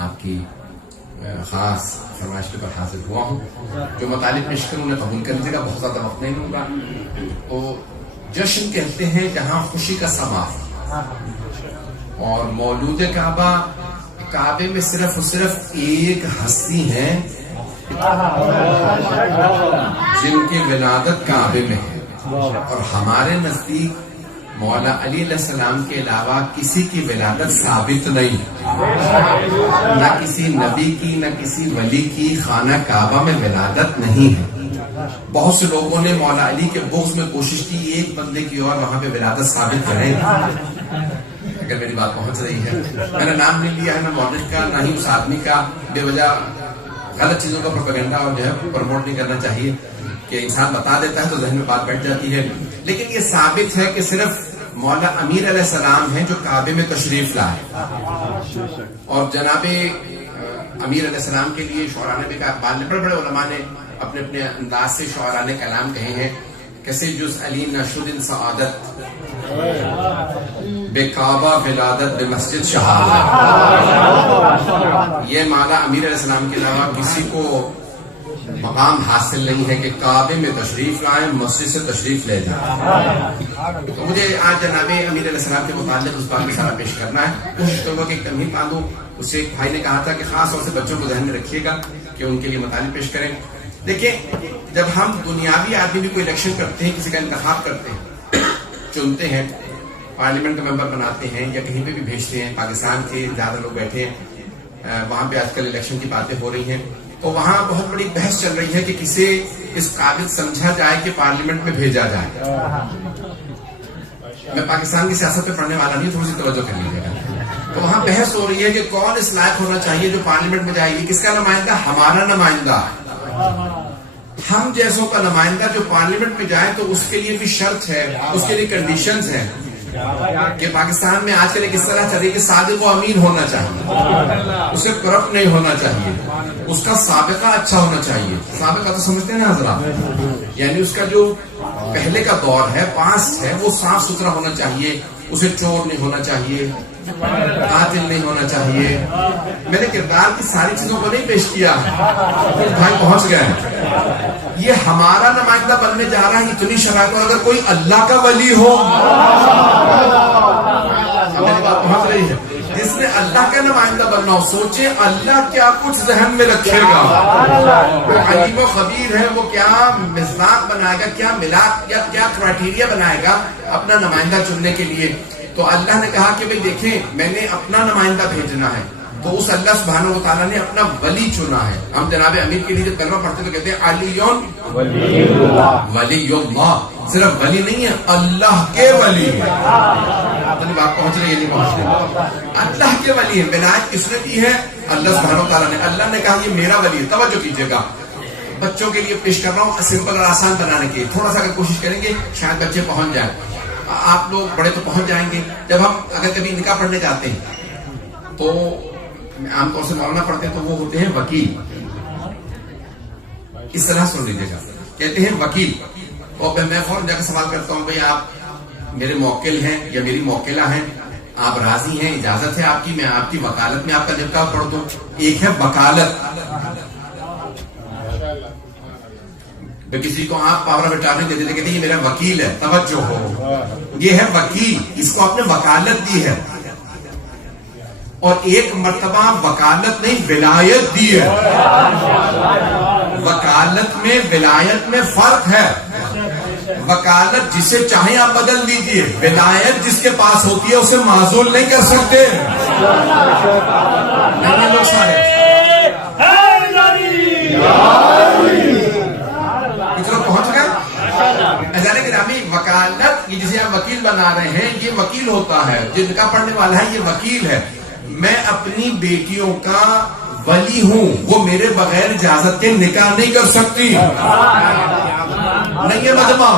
آپ کی خاص فرمائش کے پر حاضر ہوا ہوں. جو مطالب پیش کروں انہیں قبول کر لیجیے گا، بہت زیادہ وقت نہیں لوں گا. تو جشن کہتے ہیں جہاں خوشی کا سما، اور مولود کعبہ، کعبے میں صرف اور صرف ایک ہستی ہے جن کی ولادت کعبے میں ہے، اور ہمارے نزدیک مولا علی علیہ السلام کے علاوہ کسی کی ولادت ثابت نہیں، نہ کسی نبی کی نہ کسی ولی کی خانہ کعبہ میں ولادت نہیں ہے. بہت سے لوگوں نے مولا علی کے بغض میں کوشش کی ایک بندے کی اور وہاں پہ ولادت ثابت کریں. اگر میری بات پہنچ رہی ہے، میں نے نام نہیں لیا ہے نہ مورخ کا نہ ہی اس آدمی کا. بے وجہ غلط چیزوں کا پروپیگنڈا اور جو ہے پروموٹ نہیں کرنا چاہیے کہ انسان بتا دیتا ہے تو ذہن میں بات بیٹھ جاتی ہے. لیکن یہ ثابت ہے کہ صرف مولا امیر علیہ السلام ہیں جو کعبے میں تشریف لائے، اور جناب امیر علیہ السلام کے لیے شعراء نے بھی کہا، بڑے بڑے علماء نے اپنے اپنے انداز سے شعراء نے کلام کہے ہیں. کیسے جز علی نشد سعادت بے کعبہ ولادت بے مسجد شہادت. یہ مولا امیر علیہ السلام کے علاوہ کسی کو مقام حاصل نہیں ہے کہ کعبے میں تشریف لائیں، مسجد سے تشریف لے جائیں. تو مجھے آج جناب امیر علیہ السلام کے متعلق اس بات میں سارا پیش کرنا ہے. کوشش کروں گا کہ تمہید باندھوں. اس سے ایک بھائی نے کہا تھا کہ خاص طور سے بچوں کو ذہن میں رکھیے گا کہ ان کے لیے مطالب پیش کریں. دیکھیں، جب ہم دنیاوی آدمی بھی کوئی الیکشن کرتے ہیں، کسی کا انتخاب کرتے ہیں، چنتے ہیں، پارلیمنٹ کا ممبر بناتے ہیں یا کہیں پہ بھی بھیجتے ہیں، پاکستان کے زیادہ لوگ بیٹھے ہیں، وہاں پہ آج کل الیکشن کی باتیں ہو رہی ہیں، تو وہاں بہت بڑی بحث چل رہی ہے کہ کسے اس قابل سمجھا جائے کہ پارلیمنٹ میں بھیجا جائے. میں پاکستان کی سیاست پہ پڑھنے والا نہیں، تھوڑی سی توجہ کر لیجیے گا. تو وہاں بحث ہو رہی ہے کہ کون اس لائق ہونا چاہیے جو پارلیمنٹ میں جائے گی. کس کا نمائندہ؟ ہمارا نمائندہ. ہم جیسوں کا نمائندہ جو پارلیمنٹ میں جائے تو اس کے لیے بھی شرط ہے، اس کے لیے کنڈیشنز ہیں کہ پاکستان میں آج کل ایک اس طرح چل رہی کہ صادق و امین ہونا چاہیے، اسے کرپٹ نہیں ہونا چاہیے، اس کا سابقہ اچھا ہونا چاہیے. سابقہ تو سمجھتے ہیں نا حضرات، یعنی اس کا جو پہلے کا دور ہے، پاسٹ ہے، وہ صاف ستھرا ہونا چاہیے. اسے چور نہیں ہونا چاہیے، قاتل نہیں ہونا چاہیے. میں نے کردار کی ساری چیزوں کو نہیں پیش کیا، بھائی پہنچ گئے ہیں. یہ ہمارا نمائندہ بننے جا رہا ہے اتنی شرائط. اور اگر کوئی اللہ کا ولی ہو، میری بات پہنچ رہی ہے، جس نے اللہ کا نمائندہ بننا ہو، سوچے اللہ کیا کچھ ذہن میں رکھے گا. وہ عجیب و خبیر ہے، وہ کیا مزاج بنائے گا، کیا ملاک، کیا کرائٹیریا بنائے گا اپنا نمائندہ چننے کے لیے. تو اللہ نے کہا کہ بھئی دیکھیں، میں نے اپنا نمائندہ بھیجنا ہے، تو اس اللہ سبحانہ و تعالیٰ نے اپنا ولی چنا ہے. ہم جناب امیر کے لیے جب کلمہ پڑھتے تو کہتے ہیں علی ولی اللہ. صرف ولی نہیں ہے، اللہ کے ولی ہے. بات پہنچ رہی ہے نہیں پہنچ رہی؟ اللہ کے ولی ہے. ولایت کس نے دی ہے؟ اللہ سبحانہ و تعالیٰ نے. اللہ نے کہا یہ میرا ولی ہے. توجہ کیجیے گا، بچوں کے لیے پیش کر رہا ہوں سمپل اور آسان بنانے کی. تھوڑا سا اگر کوشش کریں گے شاید بچے پہنچ جائیں. آپ لوگ بڑے تو پہنچ جائیں گے. جب ہم اگر کبھی نکاح پڑھنے جاتے ہیں تو عام طور سے مولانا پڑھتے ہیں تو وہ ہوتے ہیں وکیل. اس طرح سن لیجیے گا، کہتے ہیں وکیل. اور میں فوراً جا کے سوال کرتا ہوں، بھئی آپ میرے موکل ہیں یا میری موکلہ ہیں، آپ راضی ہیں، اجازت ہے آپ کی میں آپ کی وکالت میں آپ کا نکاح پڑھ دوں؟ ایک ہے وکالت، کسی کو آپ پاور آف اٹارنی دے دیتے، کہتے ہیں یہ میرا وکیل ہے. توجہ ہو، یہ ہے وکیل، اس کو آپ نے وکالت دی ہے. اور ایک مرتبہ وکالت نہیں ولایت دی ہے. وکالت میں ولایت میں فرق ہے. وکالت جسے چاہیں آپ بدل دیجئے، ولایت جس کے پاس ہوتی ہے اسے معزول نہیں کر سکتے. لوگ سارے پہنچ گئے. اجانے گرامی، وکالت جسے آپ وکیل بنا رہے ہیں، یہ وکیل ہوتا ہے. جن کا پڑھنے والا ہے یہ وکیل ہے. میں اپنی بیٹیوں کا ولی ہوں، وہ میرے بغیر اجازت کے نکاح نہیں کر سکتی. نہیں ہے مجمع،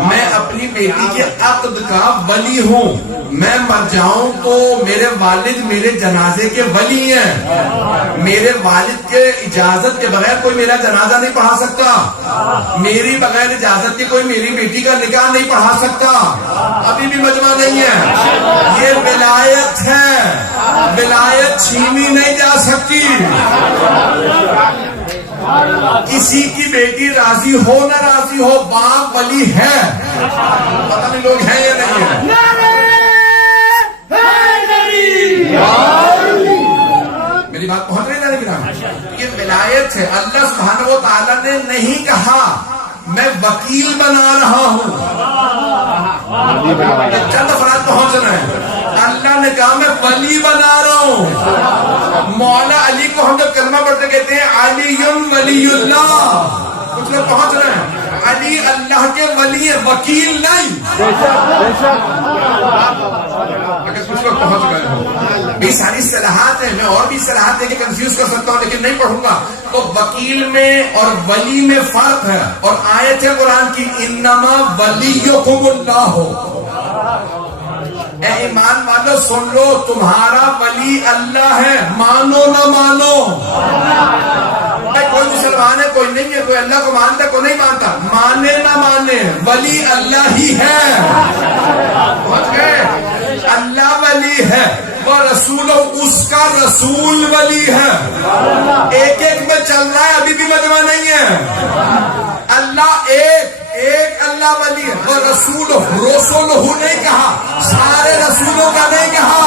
میں اپنی بیٹی کے عقد کا ولی ہوں، میں مر جاؤں تو میرے والد میرے جنازے کے ولی ہیں. میرے والد کے اجازت کے بغیر کوئی میرا جنازہ نہیں پڑھا سکتا. میری بغیر اجازت کے کوئی میری بیٹی کا نکاح نہیں پڑھا سکتا. ابھی بھی مجمع نہیں ہے. یہ ولایت ہے. ولایت چھینی نہیں جا سکتی. کسی کی بیٹی راضی ہو نہ راضی ہو، باپ ولی ہے. پتہ نہیں لوگ ہیں یا نہیں ہیں. میری بات پہنچ رہی ہے نا؟ یہ ولایت ہے. اللہ سبحانہ و تعالیٰ نے نہیں کہا میں وکیل بنا رہا ہوں. چند افراد پہنچنا ہے. اللہ نے کہا میں ولی بنا رہا ہوں. مولا علی کو ہم جب کلمہ پڑھتے کہتے ہیں علی ولی اللہ. کچھ لوگ پہنچ رہے ہیں. علی اللہ کے ولی ہیں، وکیل نہیں. اگر کچھ لوگ پہنچ گئے ہو، یہ ساری اصطلاحات ہیں. میں اور بھی اصطلاحات دے کے کنفیوز کر سکتا ہوں لیکن نہیں پڑھوں گا. تو وکیل میں اور ولی میں فرق ہے. اور آیت ہے قرآن کی انما ولیکم اللہ. اے ایمان والو سن لو، تمہارا ولی اللہ ہے، مانو نہ مانو. کوئی مسلمان ہے کوئی نہیں ہے، کوئی اللہ کو مانتا کوئی نہیں مانتا، مانے نہ مانے ولی اللہ ہی ہے. پہنچ گئے؟ اللہ ولی ہے اور رسول اس کا رسول ولی ہے. ایک ایک میں چل رہا ہے، ابھی بھی مجمع نہیں ہے. اللہ ایک اللہ ولی ہے اور رسول نہیں کہا، سارے رسولوں کا نہیں کہا.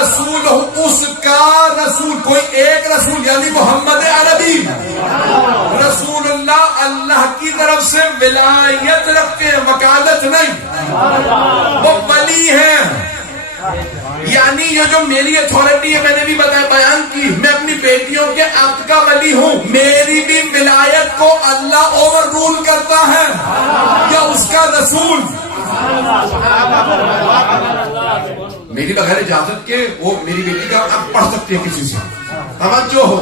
رسول اس کا رسول، کوئی ایک رسول یعنی محمد عربی. رسول اللہ اللہ کی طرف سے ولایت رکھتے ہیں، وکالت نہیں. وہ ولی ہیں. یعنی یہ جو میری اتھارٹی ہے، میں نے بھی بیان کی، میں اپنی بیٹیوں کے عقد کا ولی ہوں. میری بھی ولایت کو اللہ اوور رول کرتا ہے یا اس کا رسول. میری بغیر اجازت کے وہ میری بیٹی کا عقد پڑھ سکتے ہیں کسی سے. توجہ ہو،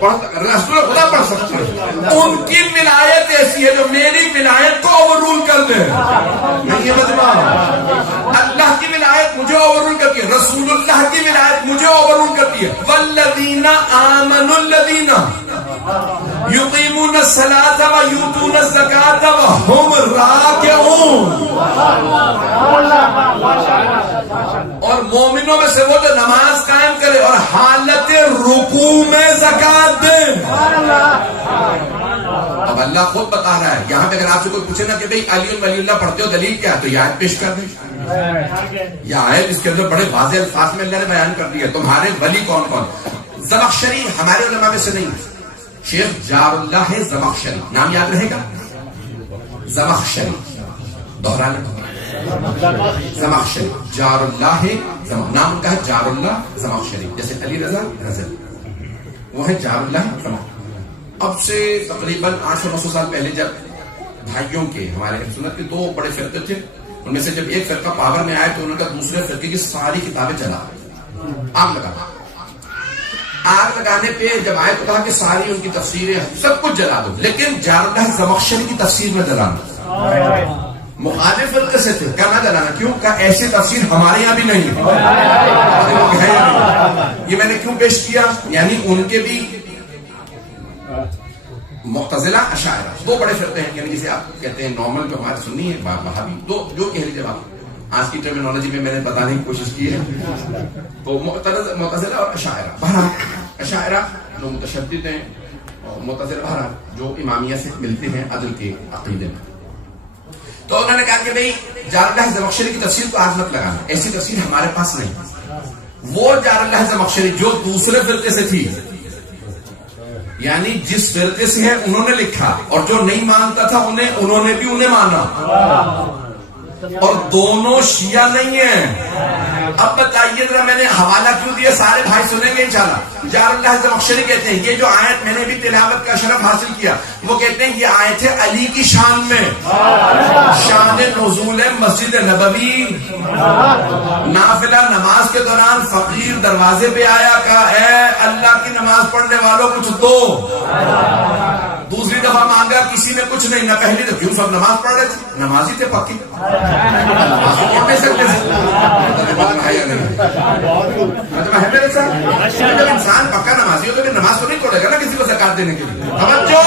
رسول خدا پڑھ سکتے ہیں. ان کی ولایت ایسی ہے جو میری ولایت کو اوور رول کر دے. نہیں ہے مجمع. اللہ کی ولایت مجھے اوور رول کرتی ہے، رسول اللہ کی ولایت مجھے اوور رول کرتی ہے. والذین آمنوا الذین یقیمون الصلاۃ ویؤتون الزکاۃ وهم راکعون. اور مومنوں میں سے وہ جو نماز قائم کرے اور حالت رکوع میں زکات دے. اب اللہ خود بتا رہا ہے یہاں پہ. اگر آپ سے کوئی پوچھے نا کہ بھئی علی ولی اللہ پڑھتے ہو دلیل کیا ہے، تو یہ آیت پیش کر دیں. یہ آیت اس کے اندر بڑے واضح الفاظ میں اللہ نے بیان کر دیا تمہارے ولی کون کون. زمخشری ہمارے علماء میں سے نہیں، شیخ جار اللہ ہے زمخشری. نام یاد رہے گا؟ زمخشری دہرانے زمخشری. جار اللہ ہے، نام ان کا ہے جار اللہ زمخشری. جیسے علی رضا غزل، وہ ہے جار اللہ زمخشری. اب سے تقریباً 800-900 سال پہلے جب بھائیوں کے ہمارے اہل سنت کے دو بڑے فرقے تھے، ان میں سے جب ایک فرقہ پاور میں آئے تو انہوں نے کہا دوسرے فرقے کی ساری کتابیں جلا آگ لگا. آگ لگانے پہ جب آئے تو کہا کہ ساری ان کی تفسیریں سب کچھ جلا دو، لیکن جار اللہ زمخشری کی تفسیر میں جلانا. مخالف فرقے سے تھے، کرنا جلانا. کیوں؟ کہ ایسی تفسیر ہمارے یہاں بھی نہیں ہے. یہ میں نے کیوں پیش کیا؟ یعنی ان کے بھی معتزلہ اشاعرہ دو بڑے فرقے ہیں. یعنی جسے آپ کہتے ہیں نارمل پہ ہمارے سنی ہے وہابی، دو جو کہہ لیجیے آپ. آج کی ٹرمینالوجی میں نے بتانے کی کوشش کی ہے. تو معتزلہ اور اشاعرہ. بہرحال اشاعرہ جو متشدد ہیں اور معتزلہ بہرحال جو امامیہ سے ملتے ہیں عدل کے عقیدے میں. تو انہوں نے کہا کہ بھئی جار اللہ زمخشری کی تفسیر کو آج مت لگانا، ایسی تفسیر ہمارے پاس نہیں. وہ جار اللہ زمخشری جو دوسرے فرقے سے تھی، یعنی جس فرقے سے ہے انہوں نے لکھا، اور جو نہیں مانتا تھا انہوں نے بھی انہیں مانا. اور دونوں شیعہ نہیں ہیں. اب بتائیے ذرا، میں نے حوالہ کیوں دیا؟ سارے بھائی سنیں گے انشاءاللہ. جار اللہ زمخشری کہتے ہیں یہ جو آیت میں نے بھی تلاوت کا شرف حاصل کیا، وہ کہتے ہیں یہ آیت ہے علی کی شان میں، شان نزول مسجد نبوی. نافلہ نماز کے دوران فقیر دروازے پہ آیا، کہا اے اللہ کی نماز پڑھنے والوں کچھ دو. دوسری دوسری دفعہ مانگا کسی نے کچھ نہیں، نہ پہلی دفعہ، کیوں سب نماز پڑھ رہے تھے، نمازی تھے پکی، نماز پڑھ نہیں سکتے تھے، میرے ساتھ جب انسان پکا نمازی ہو تو پھر نماز تو نہیں توڑے گا نا کسی کو زکات دینے کے لیے، توجہ،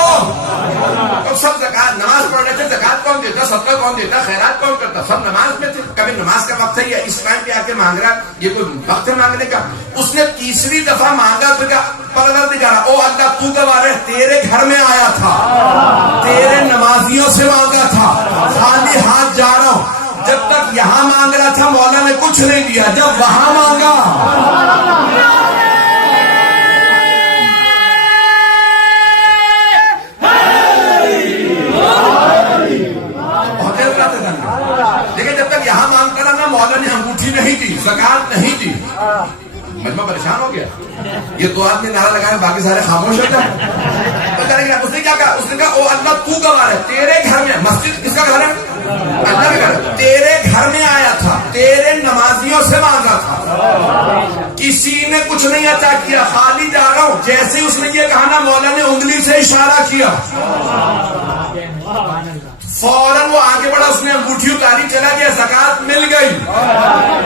تو سب زکات نماز پڑھ رہے تھے، زکات کون دیتا، صدقہ کون دیتا، خیرات کون کرتا، سب نماز میں تھے، کبھی نماز کا وقت ہے یا اس ٹائم پہ آ کے مانگ رہا، یہ کوئی وقت ہے مانگنے کا، اس نے تیسری دفعہ مانگا تو کہا پروردگار او اللہ تو گواہ ہے تیرے گھر میں آیا تھا، تیرے نمازیوں سے مانگا تھا، خالی ہاتھ جا رہا ہوں، جب تک یہاں مانگ رہا تھا مولا نے کچھ نہیں دیا، جب وہاں مانگا لیکن جب تک یہاں مانگتا رہا نا مولا نے انگوٹھی نہیں دی، زکات نہیں دی، مجمع پریشان ہو گیا، یہ دو آدمی نعرہ لگائے باقی سارے خاموش ہو جائے، اس نے کیا کہا، اس نے کہا او اللہ تو گواہ ہے تیرے گھر میں، مسجد کس کا گھر ہے، اللہ کا گھر، تیرے گھر میں آیا تھا، تیرے نمازیوں سے مانگا تھا، کسی نے کچھ نہیں عطا کیا، خالی جا رہا ہوں، جیسے اس نے یہ کہا نا مولا نے انگلی سے اشارہ کیا، فوراً وہ آگے بڑھا، اس نے انگوٹھی اتاری، چلا گیا، زکات مل گئی۔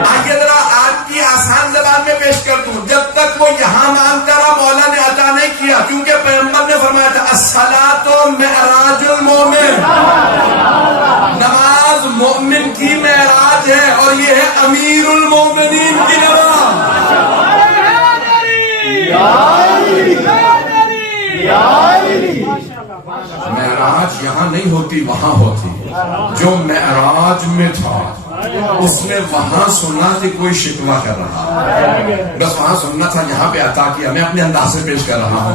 آگے ذرا آپ کی آسان زبان میں پیش کر دوں، جب تک وہ یہاں مانگتا رہا مولا نے عطا نہیں کیا، کیونکہ پیغمبر نے فرمایا تھا الصلاۃ معراج المومن، نماز مومن کی معراج ہے، اور یہ ہے امیر المومنین کی نماز۔ معراج یہاں نہیں ہوتی، وہاں ہوتی، جو معراج میں تھا اس نے وہاں سننا تھی، کوئی شکوہ کر رہا، بس وہاں سننا تھا، یہاں پہ عطا کیا، میں اپنے انداز سے پیش کر رہا ہوں۔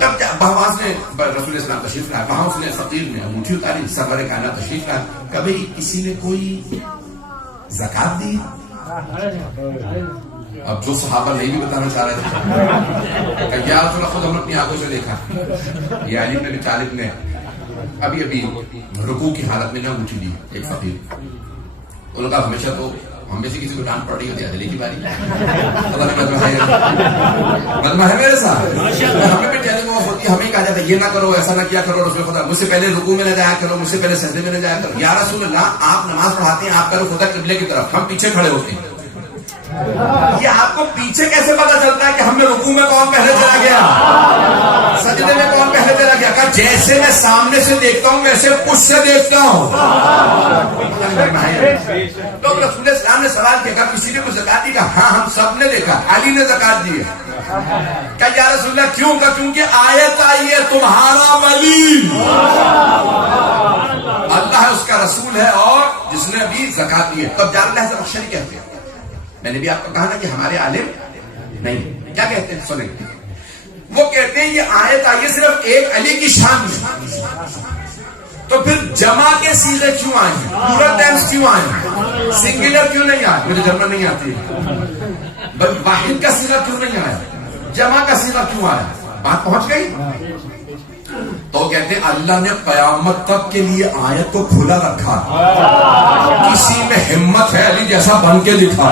تب بہواز نے رسول اسلام تشریف لایا، وہاں اس نے فقیر میں انگوٹھی اتاری، سرور کائنات تشریف لایا، کبھی کسی نے کوئی زکات دی؟ اب جو صحابہ نہیں بھی بتانا چاہ رہے تھے، یا رسول اللہ خود ہم نے اپنی آنکھوں سے دیکھا، یہ علی بن ابی طالب نے ابھی رکوع کی حالت میں نہ انگوٹھی دی ایک فقیر، انہوں نے کہا ہمیشہ تو ہم میں سے کسی کو ڈانٹ پڑ رہی ہوتی ہے علی کی باری، مجمع ہے میرے ساتھ، ہمیں بھی ٹیلی کو ہوتی ہے، ہمیں کہا جاتا ہے یہ نہ کرو، ایسا نہ کیا کرو، رسول خدا مجھ سے پہلے رکوع میں نہ جایا کرو، مجھ سے پہلے سجدے میں نہ جایا کرو، یا رسول اللہ آپ نماز پڑھاتے ہیں، آپ کرو خدا قبلے کی طرف، ہم پیچھے کھڑے ہوتے ہیں، یہ آپ کو پیچھے کیسے پتا چلتا ہے کہ ہم نے رکوع میں کون پہلے چلا گیا، سجدے میں کون پہلے چلا گیا؟ کہ جیسے میں سامنے سے دیکھتا ہوں ویسے پش سے دیکھتا ہوں۔ تو رسول اسلام نے سوال کیا، کہ کسی نے کچھ زکات دی؟ کہا ہاں ہم سب نے دیکھا، علی نے زکات دی ہے۔ کہ یا رسول اللہ کیوں؟ کہ کیونکہ آیت آئی ہے تمہارا ولی اللہ ہے، اس کا رسول ہے، اور جس نے ابھی زکات دی ہے۔ تب جار اللہ سے بخشنی کہتے ہیں، میں نے بھی آپ کو کہا نا کہ ہمارے عالم نہیں کیا کہتے ہیں، سنیں، وہ کہتے ہیں یہ آیت آئی ہے صرف ایک علی کی شان میں، تو پھر جمع کے صیغے کیوں آئے ہیں، پلورل ٹینس کیوں آئے ہیں، سنگولر کیوں نہیں آئے، مجھے جرمن نہیں آتی، واحد کا صیغہ کیوں نہیں آیا، جمع کا صیغہ کیوں آیا، بات پہنچ گئی؟ تو کہتے ہیں اللہ نے قیامت تک کے لیے آیت کو کھلا رکھا، کسی میں ہمت ہے علی جیسا بن کے دکھا،